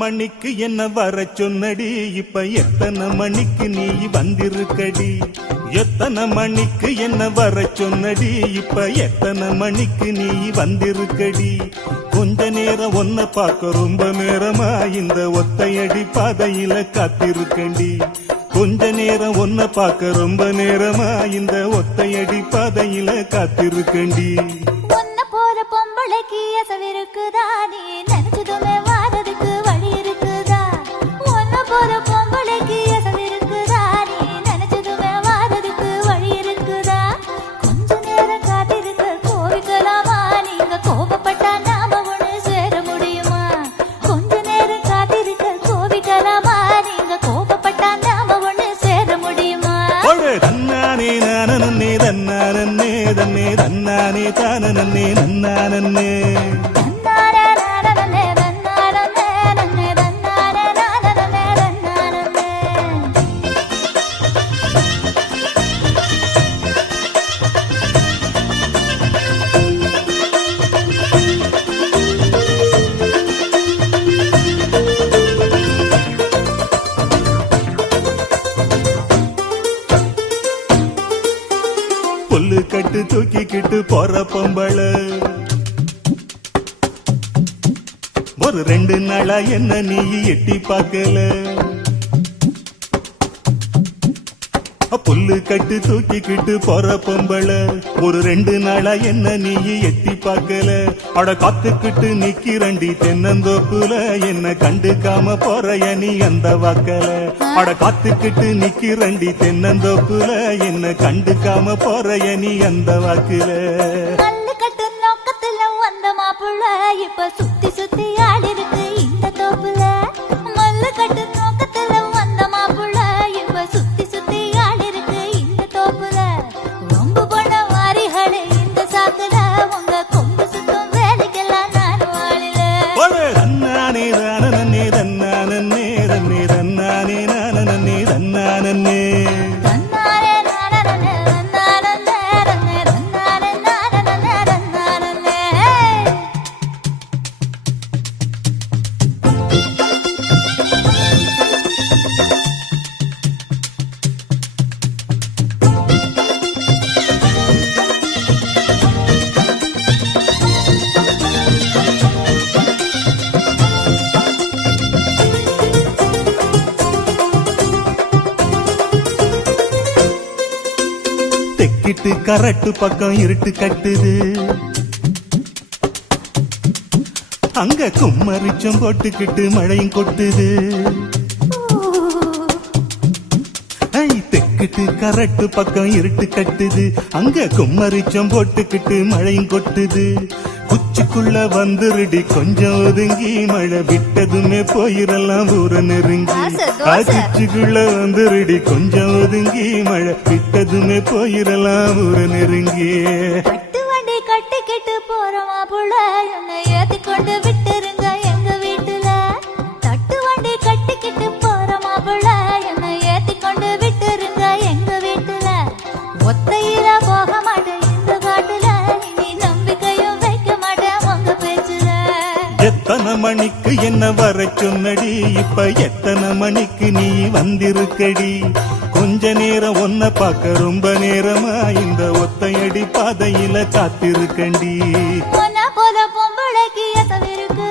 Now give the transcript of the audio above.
மணிக்கு என்ன வர சொன்னடி, இப்ப எத்தனை மணிக்கு நீ வந்திருக்கடி? எத்தனை மணிக்கு என்ன வர சொன்னடி, இப்ப எத்தனை மணிக்கு நீ வந்திருக்கடி? கொஞ்ச நேரம் ஒன்ன பார்க்க ரொம்ப நேரமா இந்த ஒத்தையடி பாதையில காத்திருக்கண்டி. கொஞ்ச நேரம் ஒன்ன பார்க்க ரொம்ப நேரமா இந்த ஒத்தையடி பாதையில காத்திருக்கண்டி. ஒன்ன போற பொம்பளைக்கு எசவிருக்குதா, நீ நினைச்சதுமே வாரதுக்கு வழி இருக்குதா? ஒன்ன போற பொம்பளைக்கு எசவிருக்குதா, நீ நினைச்சதுமே வாரதுக்கு வழி இருக்குதா? கொஞ்ச நேரம் காத்திருக்க கோவிக்கலாமா, நீங்க கோபப்பட்டா நாம ஒண்ணு சேர முடியுமா? கொஞ்ச நேரம் காத்திருக்க கோவிக்கலாமா, நீங்க கோபப்பட்டா நாம ஒண்ணு சேர முடியுமா? தன்னானே நானே தன்னானே தன்னே தன்னானே தானே நன்னானே புல்லு கட்டு தூக்கிக்கிட்டு போற பொம்பள ஒரு 2 நாளா என்ன நீ எட்டி பார்க்கல? புல்லு கட்டு தூக்கிக்கிட்டு போற பொம்பள ஒரு 2 நாளா என்ன நீ எட்டி பார்க்கல? அட காத்துக்கிட்டு நிக்கிறண்டி தென்னந்தோப்புல, என்ன கண்டுக்காம போறைய நீ அந்த வாக்கல? அட காத்துக்கிட்டு நிக்கிறண்டி தென்னந்தோப்புல, என்ன கண்டுக்காம போறைய நீ அந்த வாக்குல? கல்லு கட்டு நோக்கத்துல வந்த மாப்புள்ள இப்ப சுத்தி சுத்தி ஆடி இருக்கு இந்த தோப்புல. மல்லு கட்டு நோக்கத்துல வந்த மாப்புள்ள இப்ப சுத்தி சுத்தி ஆடி இருக்கு இந்த தோப்புல. ரொம்ப போன வாரிகளே இந்த சாக்குல, உங்க கொம்பு சுத்தம் வேலைக்கெல்லாம் நான் வாழில. தன்னானே தானே தன்னானே தன்னே தன்னானே நானே தன்னானே தெக்கிட்டு கரட்டு பக்கம் இருட்டு கட்டுது, அங்க கும்மரிச்சம் போட்டுக்கிட்டு மழையும் கொட்டுது. தெக்கிட்டு கரட்டு பக்கம் இருட்டு கட்டுது, அங்க கும்மரிச்சம் போட்டுக்கிட்டு மழையும் கொட்டுது. குச்சிக்குள்ள வந்துருடி கொஞ்சம் ஒதுங்கி, மழை விட்டதுமே போயிரலாம் ஊர நெருங்கி. குச்சிக்குள்ள வந்துருடி கொஞ்சம் ஒதுங்கி, மழை விட்டதுமே போயிரலாம் ஊர நெருங்கி. கட்டு வண்டி கட்டிக்கிட்டு போறமா புள்ள, என்னை ஏத்தி கொண்டு விட்டுருங்க எங்க வீட்டுல. தட்டு வண்டி கட்டிக்கிட்டு போறமா புள்ள, என்னை ஏத்தி கொண்டு விட்டுருங்க எங்க வீட்டுல. ஒத்தையில போக மாட்டேன் இந்த காட்டுல, இனி நம்பிக்கையும் வைக்க மாட்டேன் உங்க பேச்சுல. எத்தனை மணிக்கு என்ன வர சொன்னடி, இப்ப எத்தனை மணிக்கு நீ வந்திருக்கடி? கொஞ்ச நேரம் ஒன்ன பார்க்க ரொம்ப நேரமா இந்த ஒத்தையடி பாதையில காத்திருக்கண்டி. ஒன்ன போல பொம்பளைக்கு எசவிருக்கு